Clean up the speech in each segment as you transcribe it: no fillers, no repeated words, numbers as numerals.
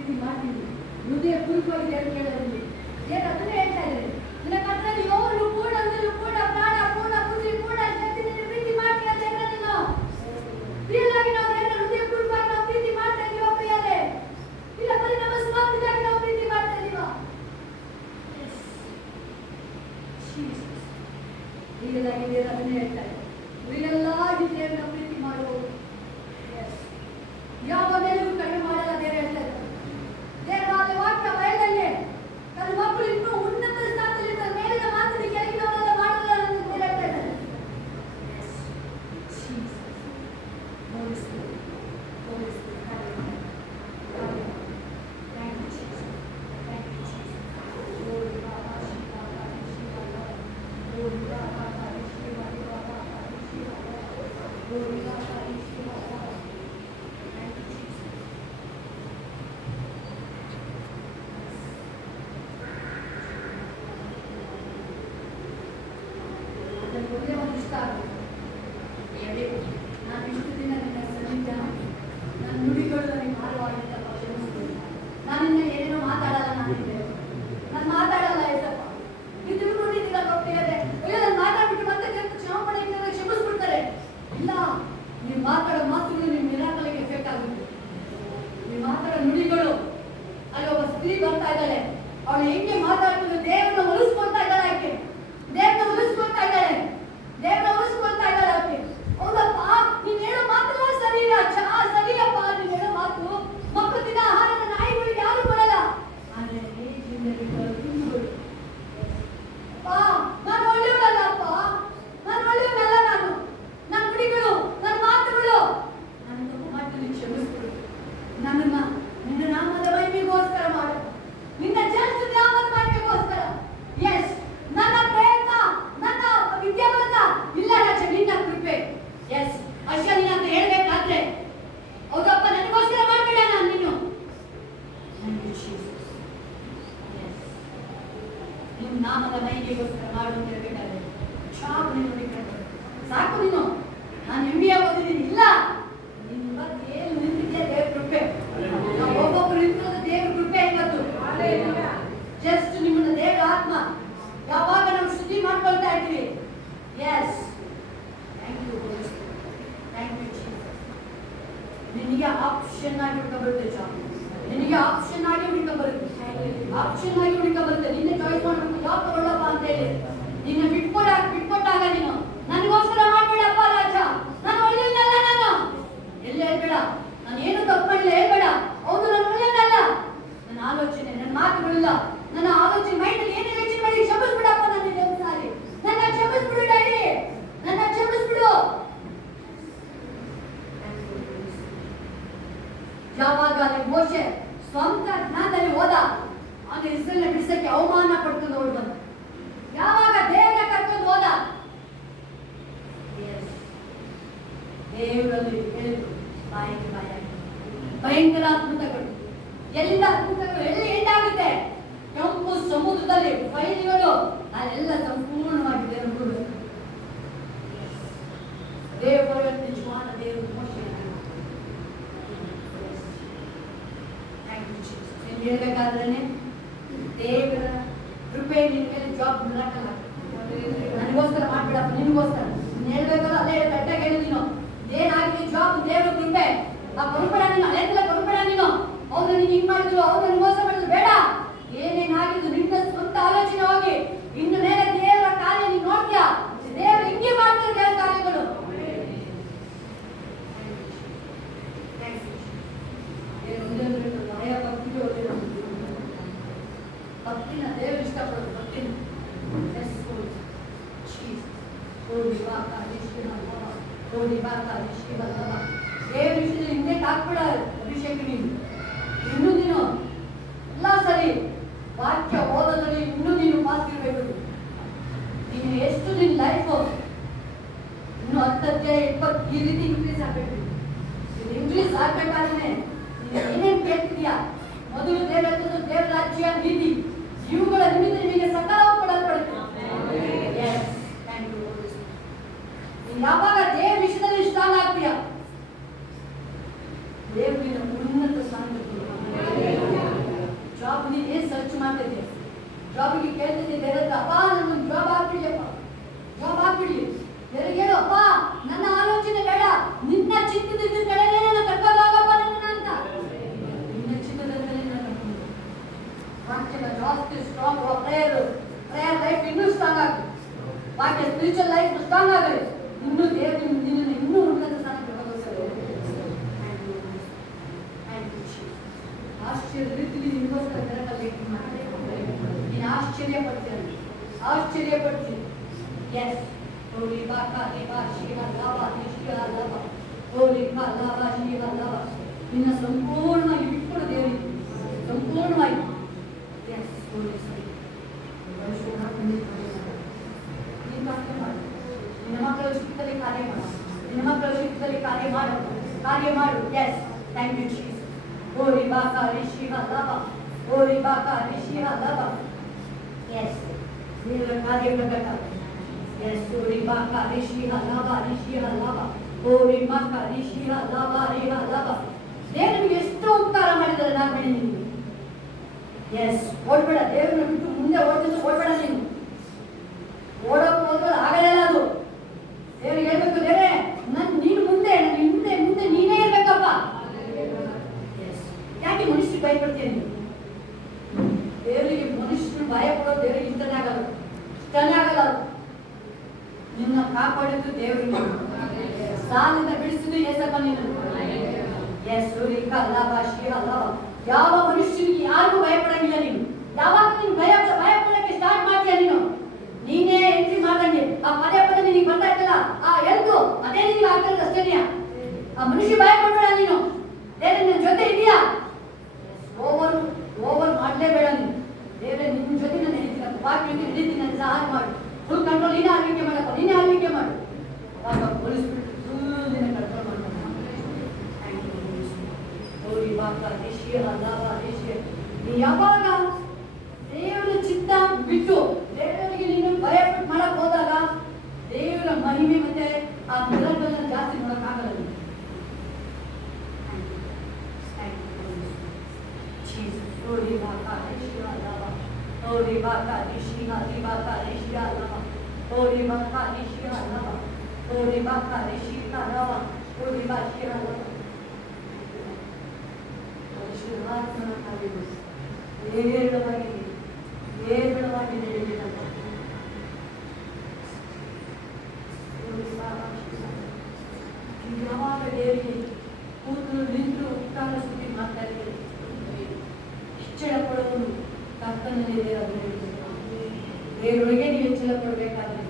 ಪ್ರೀತಿ ಮಾಡ್ತೀನಿ, ಹೃದಯ ಪೂರ್ವಕವಾಗಿ ದೇವರು ಕೇಳೋದಿಲ್ಲ. ದೇವರು ಅದನ್ನೇ ಹೇಳ್ತಾ ಇದ್ದಾರೆ, ನಿನ್ನ ಕರ್ತನಲ್ಲಿ ಯೋವನು ಪೂರ್ಣ ಹೃದಯ, ಪೂರ್ಣ ಪ್ರಾಣ, ಪೂರ್ಣ ಬುದ್ಧಿ, ಪೂರ್ಣ ಶಕ್ತಿಯಿಂದ ಪ್ರೀತಿ ಮಾಡ್ತೀಯ ದೇವರನ್ನು. ರಿಯಲ್ ಆಗಿ ನಾವು ದೇವರ ಹೃದಯ ಪೂರ್ವಕವಾಗಿ ನಾವು ಪ್ರೀತಿ ಮಾಡ್ತಾ ಇದೀವ ಪ್ರಿಯರೇ? ಇಲ್ಲ ಬರೀ ನಮ್ಮ ಸ್ವಾರ್ಥಕ್ಕಾಗಿ ನಾವು ಪ್ರೀತಿ ಮಾಡ್ತಾ ಇದೀವ? ಹೀಗಾಗಿ ದೇವರು ಅದನ್ನೇ ಹೇಳ್ತಾರೆ, ರಿಯಲ್ ಆಗಿ ದೇವರನ್ನ ಪ್ರೀತಿ ಮಾಡುವುದು ಯಾವ ಮೇಲೂ ಕಡಿಮೆ ಮಾಡಲ್ಲ. ದೇವರು ಹೇಳ್ತಾ ಇದ್ದಾರೆ, ದೇವರ ವಾಕ್ಯ ಬಯಲಲ್ಲಿ ನನ್ನ ಮಕ್ಕಳು ಇನ್ನೂ ಉನ್ನತ ಸ್ಥಾನದಲ್ಲಿದ್ದಾರೆ, ಮೇಲಿನ ಮಾತನ್ನು ಕೆಳಗಿನವರೆಲ್ಲ ಮಾಡಲ್ಲ ಅಂತ ದೇವರು ಹೇಳ್ತಾ ಇದ್ದಾರೆ. ನಾನು ಇಷ್ಟು ದಿನ ನಿನ್ನ ಸನ್ನಿಧ್ಯ, ನನ್ನ ನುಡಿಗಳು ನನಗೆ ಭಾರವಾಗಿದ್ದ ಕ್ಷಮಿಸಿದೆ. ನಾನಿನ್ನ ಏನೇನೋ ಮಾತಾಡಲ್ಲ, ನಾನು ಮಾತಾಡಲ್ಲ ಏಸಪ್ಪ. ಇದು ನೋಡಿದ್ದೀರ ಗೊತ್ತಿದೆ, ಅಯ್ಯೋ ನಾನು ಮಾತಾಡ್ಬಿಟ್ಟು ಮತ್ತೆ ಕ್ಷಮಾಪಣೆ ಇಟ್ಟರೆ ಕ್ಷಮಿಸ್ಬಿಡ್ತಾರೆ. ಇಲ್ಲ, ನೀವು ಮಾತಾಡೋ ಮಾತುಗಳು ನಿಮ್ಮ ನಿರಾಕರಣೆಗೆ ಎಫೆಕ್ಟ್ ಆಗುತ್ತೆ. ನೀವು ಮಾತಾಡೋ ನುಡಿಗಳು, ಅಲ್ಲಿ ಒಬ್ಬ ಸ್ತ್ರೀ ಬರ್ತಾ ಇದ್ದಾಳೆ, ಅವಳು ಹೆಂಗೆ ಮಾತಾಡ್ತಿದ್ರು, ದೇವರನ್ನ ಉಳಿಸ್ಕೊಳ್ತಾ ಇದ್ದಾಳೆ ಆಕೆ, ದೇವರನ್ನ ಉಳಿಸ್ಕೊಳ್ತಾ ಇದ್ದಾಳೆ, ದೇವರನ್ನ ಉಳಿಸ್ಕೊಳ್ತಾ ಇದ್ದಾಳೆ ಆಕೆ. ಹೌದಪ್ಪ, ನೀನ್ ಹೇಳೋ ಮಾತೆಲ್ಲ ಸರಿಯಪ್ಪ, ನೀನ್ ಹೇಳೋ ಮಾತು ಮಕ್ಕಳು ತಿನ್ನ ಆಹಾರದ ನಾಯಿಗಳಿಗೆ ಯಾರು ಕೊಡಲ್ಲ, ಆದ್ರೆ ನಾನು ಒಳ್ಳೆಯವಳಲ್ಲ ಅಪ್ಪ, ನಾನು ಒಳ್ಳೆಯವಳಲ್ಲ, ನನ್ನ ನುಡಿಗಳು, ನನ್ನ ಮಾತುಗಳು ನಾನು ತಪ್ಪು ಮಾಡ್ತೀನಿ, ಕ್ಷಮಿಸ್ಬಿಡು. ನನ್ನನ್ನ ನಿನ್ನ ನಾಮದ ಮಹಿಮೆಗೋಸ್ಕರ ಮಾಡು, ನಿನ್ನ ಜನ ನಾಮದ ಮಹಿಮೆಗೋಸ್ಕರ. ಎಸ್, ನನ್ನ ಪ್ರಯತ್ನ, ನನ್ನ ವಿದ್ಯಾಭ್ಯಾಸ ಇಲ್ಲ ರಾಜ, ನಿನ್ನ ಕೃಪೆ. ಎಸ್, ಅಷ್ಟ ನೀನು ಅಂತ ಹೇಳ್ಬೇಕಾದ್ರೆ ಹೌದಪ್ಪ, ನನಗೋಸ್ಕರ ಮಾಡ್ಬೇಡ, ನಾನು ನೀನು ನಿಮ್ಮ ನಾಮದ ಮಹಿಮೆಗೋಸ್ಕರ ಮಾಡು ಅಂತ ಹೇಳ್ಬೇಕಾದ್ರೆ ಸಾಕು, ನೀನು ಸಾಕು, ನೀನು ನಾನು MBA ಓದಿದ್ದೀನಿ, ಇಲ್ಲ ನಿನ್ನ ಬಗ್ಗೆ ಏನು ನಿಂತಿದ್ಯಾ ದೇವ್ರ ಕೃಪೆ. ನಾವು ಒಬ್ಬೊಬ್ರು ನಿಂತಿರೋದು ದೇವ್ರ ಕೃಪೆ. ಇವತ್ತು ಜಸ್ಟ್ ನಿಮ್ಮನ್ನ ದೇವ್ರ ಆತ್ಮ ಯಾವಾಗ ನಾವು ಶುದ್ಧಿ ಮಾಡ್ಕೊಳ್ತಾ ಇದ್ದೀವಿ. Yes, thank you, thank you Jesus. ನಿನಗೆ ಆಪ್ಷನ್ ಆಗಿ ಹುಡುಕಬರುತ್ತೆ ಜಾಬ್, ನಿನಗೆ ಆಪ್ಷನ್ ಆಗಿ ಹುಡುಕಬರುತ್ತೆ, ಆಪ್ಷನ್ ಆಗಿ ಹುಡುಕಬರುತ್ತೆ. ನಿನ್ನೆ ಚಾಯ್ಸ್ ಮಾಡಬೇಕು ಜಾಬ್ ತಗೊಳ್ಳಪ್ಪ ಅಂತ ಹೇಳಿ ನಿನ್ನ ಬಿಟ್ಕೊಟ್ಟಾಗ ನೀನು ನನಗೋಸ್ಕರ ಮಾಡ್ಬೇಡಪ್ಪ ರಾಜ, ನಾನು ಒಳ್ಳೆಯದಲ್ಲ, ನಾನು ಎಲ್ಲ ಹೇಳ್ಬೇಡ, ನಾನು ಏನು ತಪ್ಪು ಮಾಡಿಲ್ಲ ಹೇಳ್ಬೇಡ. ಹೌದು, ನಾನು ಒಳ್ಳೆಯದಲ್ಲ, ನನ್ನ ಆಲೋಚನೆ, ನನ್ನ ಮಾತುಗಳಿಲ್ಲ, ನನ್ನ ಆಲೋಚನೆ ಮೈಂಡಲ್ಲಿ ಏನೇ ಯೋಚನೆ ಮಾಡಿ ಕ್ಷಮಿಸ್ಬಿಡಪ್ಪ, ನನ್ನ ಸಾರಿ ನನ್ನ ಕ್ಷಮಿಸ್ಬಿಡು ಡ್ಯಾಡಿ, ನನ್ನ ಕ್ಷಮಿಸ್ಬಿಡು. ಯಾವಾಗ ಅಲ್ಲಿ ಮೋಶೆ ಸ್ವಂತ ಜ್ಞಾನದಲ್ಲಿ ಹೋದ, ಆಗ ಇಸ್ರೇಲ್ನ ಬಿಡಿಸಕ್ಕೆ ಅವಮಾನ ಪಡ್ಕೊಂಡು ಓಡ್ ಬಂದ. ಯಾವಾಗ ದೇವರ ಕರ್ಕೊಂಡು ಹೋದ, ದೇವರಲ್ಲಿ ಹೇಳಿದ್ರು ಬಾಯಿಗೆ ಬಾಯಾಗಿ ಭಯಂಕರ ಅದ್ಭುತಗಳು. ಎಲ್ಲಿಂದ ಅದ್ಭುತಗಳು ಎಲ್ಲಿ ಎಂಟಾಗುತ್ತೆ? ಕೆಂಪು ಸಮುದ್ರದಲ್ಲಿ ಬಯಲುಗಳು, ಅಲ್ಲೆಲ್ಲ ಸಂಪೂರ್ಣವಾಗಿ ದೇವರು ದೇವರ ನಿಜವಾದ ದೇವರು ಮೋಶೆ ಹೇಳ್ಬೇಕಾದ್ರೆ ದೇವರ ಕೃಪೆ ನಿನ್ನ ಮೇಲೆ ಜಾಬ್ ಮಿರಾಕಲ್ ನನಗೋಸ್ಕರ ಮಾಡ್ಬಿಡಪ್ಪ, ನಿನಗೋಸ್ಕರ ಹೇಳ್ಬೇಕಲ್ಲ. ಅದೇ ಕರೆಕ್ಟಾಗಿ ಹೇಳಿ ನೀನು, ಏನಾಗಿದೆ ಜಾಬ್ ದೇವರ ಕೃಪೆ. ಆ ಕೊಡ್ಬೇಡ ನೀನು, ಅಲೆಲ್ಲ ಕೊಡ್ಬೇಡ ನೀನು. ಅವ್ರು ನೀನು ಹಿಂಗ್ ಮಾಡಿದ್ರು, ಅವ್ರು ನೀನು ಮೋಸ ಮಾಡಿದ್ರು, ಬೇಡ. ಏನೇನಾಗಿದ್ದು ನಿನ್ನ ಸ್ವಂತ ಆಲೋಚನೆ ಹೋಗಿ ಇನ್ನು ಮೇಲೆ ದೇವರ ಕಾರ್ಯ ನೀನು ನೋಡ್ತೀಯಾ, ದೇವರು ಹಿಂಗೆ ಮಾಡ್ತಾರೆ ದೇವರ ಕಾರ್ಯಗಳು. ಭಕ್ತಿನ ದೇವರು ಇಷ್ಟಪಡೋದು, ಭಕ್ತಿನ ದೇವ್ರ ವಿಷಯದಲ್ಲಿ ಹಿಂದೆ ಹಾಕ್ಬಿಡ ಅಭಿಷೇಕ. ಇನ್ನೂ ನೀನು ಎಲ್ಲ ಸರಿ ವಾಕ್ಯ ಓದೋದ್ರಲ್ಲಿ ಇನ್ನೂ ನೀನು ಮಾತಿರ್ಬೇಕು. ನೀನು ಎಷ್ಟು ನಿನ್ನ ಲೈಫ್ ಇನ್ನು 10 ಅಧ್ಯಾಯ 20 ಈ ರೀತಿ ಇನ್ಕ್ರೀಸ್ ಆಗ್ಬೇಕು. ಇದು ಇನ್ಕ್ರೀಸ್ ಆಗ್ಬೇಕಾದ್ರೆ ನೀನು ಏನೇನು ಕೇಳ್ತಿದ್ಯಾ, ಮೊದಲು ದೇವರ ರಾಜ್ಯ ನೀತಿ ಇವುಗಳ ನಿಮಿತ್ತ ನಿಮಗೆ ಸಕಾಲವು ಕೊಡಲ್ಪಡುತ್ತೆ. ಯಾವಾಗ ದೇವ್ರ ವಿಷಯದಲ್ಲಿ ಸ್ಟ್ರಾಂಗ್ ಆಗ್ತೀಯ, ದೇವರಿನ ಉನ್ನತ ಮಾಡ್ತಿದ್ದೆ. ಜಾಬಿಗೆ ಕೇಳ್ತಿದ್ದೆ ದೇವ್ರ ಹತ್ರ, ಅಪ್ಪ ನನ್ನ ಜಾಬ್ ಆಗ್ಬಿಡ್ಲಿಯಪ್ಪ, ಜಾಬ್ ಆಗ್ಬಿಡ್ಲಿ. ದೇವ್ರಿಗೆ ಹೇಳು, ಅಪ್ಪ ನನ್ನ ಆಲೋಚನೆ ಬೇಡ, ನಿನ್ನ ಚಿತ್ತದ ಕಡೆನೇ ನನ್ನ ಕರ್ಕೊಂಡೋಗಪ್ಪ ನನ್ನ ಅಂತ. ನಿನ್ನ ಚಿತ್ತದ ಕಡೆ ನನ್ನ ಕರ್ಕೊಂಡು ವಾಕ್ಯದ ಜಾಸ್ತಿ ಸ್ಟ್ರಾಂಗ್, ಪ್ರೇಯರ್ ಲೈಫ್ ಇನ್ನೂ ಸ್ಟ್ರಾಂಗ್ ಆಗುತ್ತೆ. ವಾಕ್ಯ ಸ್ಪಿರಿಚುವಲ್ ಲೈಫ್ ಸ್ಟ್ರಾಂಗ್ ಆಗಲಿ. ಇನ್ನೂ ದೇವ್ರು ನಿನ್ನನ್ನು ಇನ್ನೂ ಉನ್ನತ ಸ್ಥಾನಕ್ಕೆ ಕರ್ಕೊಂಡೋಗ್ತಾರೆ. ಆಶ್ಚರ್ಯ ರೀತಿಯಲ್ಲಿ ನಿಮಗೋಸ್ಕರ ಕರೆಕ್ಟಾಗಿ ನೀನು ಆಶ್ಚರ್ಯ ಪಡ್ತೀನಿ. ಎಸ್ ಹೋಲಿ ಬಾಕಾ ದೇವಾ ಶಿವ ಲಾಭ ಶಿವ ಲಾಭ ಹೋಲಿ ಬಾ ಲಾಭ ಶಿವ ಲಾಭ ನಿನ್ನ ಸಂಪೂರ್ಣವಾಗಿ ಬಿಟ್ಕೊಡು ದೇವರಿಗೆ, ಸಂಪೂರ್ಣವಾಗಿ. ಎಸ್ ಹೋಲಿ ಸರಿ ನೀನು ಕಾರ್ಯ ಮಾಡು, ನಿನ್ನ ಮಕ್ಕಳ ಚಿತ್ತದಲ್ಲಿ ಕಾರ್ಯ ಮಾಡು, ನಿನ್ನ ಮಕ್ಕಳ ಚಿತ್ತದಲ್ಲಿ ಕಾರ್ಯ ಮಾಡು. Yes thank you Jesus. ಹೋಲಿ ಬಾಕಾ ಶಿವ ಲಾಭ ಹೋಲಿ ಬಾಕಾ ಶಿವ ಲಾಭ. ಎಸ್ ದೇವರ ಕಾರ್ಯ ಪ್ರಕಟ. ಎಸ್ ಹೋಲಿ ಬಾಕಾ ಶಿವ ಲಾಭ ಶಿವ ಲಾಭ ಹೋಲಿ ಬಾಕಾ ಶಿವ ಲಾಭ ರೇವ ಲಾಭ. ದೇವರು ನಿಮಗೆ ಎಷ್ಟು ಉಪಕಾರ ಮಾಡಿದ್ದಾರೆ ನಾನು ನಿಮಗೆ. ಎಸ್ ಓಡ್ಬೇಡ, ದೇವರನ್ನ ಬಿಟ್ಟು ಮುಂದೆ ಓಡ್ಬೇಡ. ನೀನು ಓಡೋಕೆ ಹೋದ್ರೆ ಆಗಲ್ಲ ಅದು. ದೇವ್ರಿಗೆ ಹೇಳ್ಬೇಕು, ದೇವರೇ ನೀನು ಮುಂದೆ ನೀನೇ ಇರ್ಬೇಕಪ್ಪ. ಯಾಕೆ ಮನುಷ್ಯರು ಭಯಪಡ್ತೀಯ ನೀವು? ದೇವರಿಗೆ ಮನುಷ್ಯರು ಭಯ ಪಡೋದು ದೇವರಿಗೆ ಇಷ್ಟನೇ ಆಗಲ್ಲ. ನಿನ್ನ ಕಾಪಾಡಿದ್ದು ದೇವರಿಗೆ, ಸಾಲಿಂದ ಬಿಡಿಸಿದ್ದು ಏಸಪ್ಪ ನೀನು. ಎಸ್ ಲಾಭ ಶಿವ ಲಾಭ. ಯಾವ ಮನುಷ್ಯನಿಗೆ ಯಾರಿಗೂ ಭಯಪಡಂಗಿಲ್ಲ ನೀನು. ಯಾವಾಗ ನೀನು ಭಯಪಡಕ್ಕೆ ಸ್ಟಾರ್ಟ್ ಮಾಡ್ತೀಯ ನೀನೇ ಎಂಟ್ರಿ ಮಾಡ್ದಂಗೆ ಆ ಪದೇ ನಿನಗೆ ಬರ್ತಾ ಇರ್ತಲ್ಲ ಆ ಎಲ್ದು ಅದೇ ನಿನಗೆ ಆಗ್ತದೆ ಅಷ್ಟೇನೆಯ. ಆ ಮನುಷ್ಯ ಭಯಪಡಬೇಡ ನೀನು. ದೇವ್ರ ನಿನ್ನ ಜೊತೆ ಇದೆಯಾ? ಓವರ್ ಮಾಡಲೇಬೇಡ ನೀನು. ದೇವ್ರೆ ನಿನ್ನ ಜೊತೆ ನಾನು ಹಿಡಿತೀನಿ, ಬಾಕಿ ಹಿಡಿತೀನಿ, ನನ್ನ ಸಹಾಯ ಮಾಡು. ಫುಲ್ ಕಂಟ್ರೋಲ್ ನೀನೇ ಆಳ್ವಿಕೆ ಮಾಡಪ್ಪ, ನೀನೇ ಆಳ್ವಿಕೆ ಮಾಡು. ಅವಾಗ ಹೋಲಿಸ್ಬಿಟ್ಟು ಫುಲ್ ದಿನ ಕಂಟ್ರೋಲ್ ಮಾಡ್ಕೊಂಡು ನೀ ಯಾವಾಗ ದೇವರ ಚಿತ್ತ ಬಿಟ್ಟು ದೇವರಿಗೆ ನೀನು ಭಯಪಟ್ಟು ಮಾಡಕ್ ಹೋದಾಗ ದೇವರ ಮಹಿಮೆ ಮತ್ತೆ ಆ ಮಿರಕಲ್ನ ಜಾಸ್ತಿ ನೋಡಕ್ಕಾಗಲ್ಲ ನೀನು. Holy Baka Rishya Lava, Holy Baka Rishya Baka Rishya Lava, Holy Baka Rishya Lava, Holy Baka Rishya Lava, Holy Baka Lava. ಆಶೀರ್ವಾದ ಮಾಡಬೇಕು. ಏರಳವಾಗಿ ನಡೆಯಲಿಲ್ಲ. ಯಾವಾಗ ದೇವರಿಗೆ ಕೂತು ನಿಂತು ಉತ್ತರ ಸುದ್ದಿ ಮಾಡ್ತಾ ಇದ್ದೀರಿ. ಹೆಚ್ಚಳ ಪಡುವುದು ಕರ್ತನಲ್ಲಿ ದೇವರೊಳಗೆ ನೀವು ಹೆಚ್ಚಳ ಪಡಬೇಕಾದ್ರೆ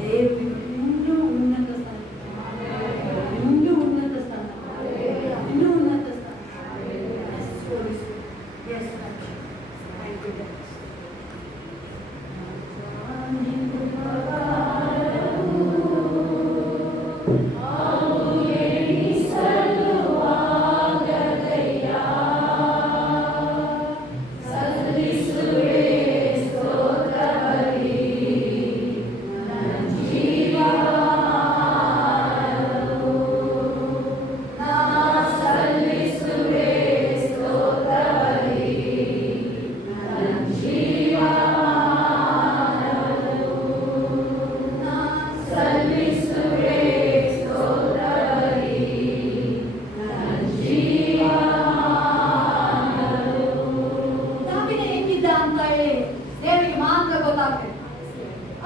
ದೇವರು ಇನ್ನೂ ಉನ್ನತ ಸ್ಥಾನ, ಇನ್ನೂ ಉನ್ನತ ಸ್ಥಾನ, ಇನ್ನೂ ಉನ್ನತ ಸ್ಥಾನ.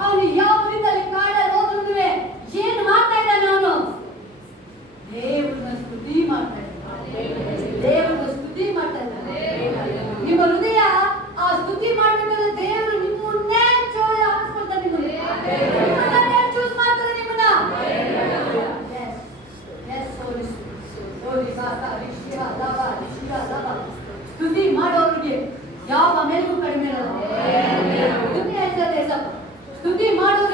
ಅವನು ಯಾವ ರೀತಿಯಲ್ಲಿ ಕಾಡಲ್ಲಿ ಹೋದ್ರು ಏನು ಮಾಡ್ತಾ ಇದ್ದಾನೆ? ಅವನು ದೇವರನ್ನ ಸ್ತುತಿ ಮಾಡ್ತಾ ಇದ್ದಾನೆ. ದೇವರನ್ನ ಸ್ತುತಿ ಮಾಡ್ತಾ ಇದ್ದಾನೆ. ನಿಮ್ಮ ಹೃದಯ ಆ ಸ್ತುತಿ ಮಾಡಬೇಕಾದ್ರೆ ದೇವರು ನಿಮ್ಮನ್ನೇ ಹಾಕಿಸ್ಕೊಳ್ತಾನೆ. ನಿಮ್ಮನ್ನ ಚೂಸ್ ಮಾಡ್ತಾರೆ ನಿಮ್ಮನ್ನ. ಸ್ತುತಿ ಮಾಡೋರಿಗೆ ಯಾವ ಮೇಲೂ ಕಡಿಮೆ ಇರಲ್ಲ. ಸ್ತುತಿ ಮಾಡೋರು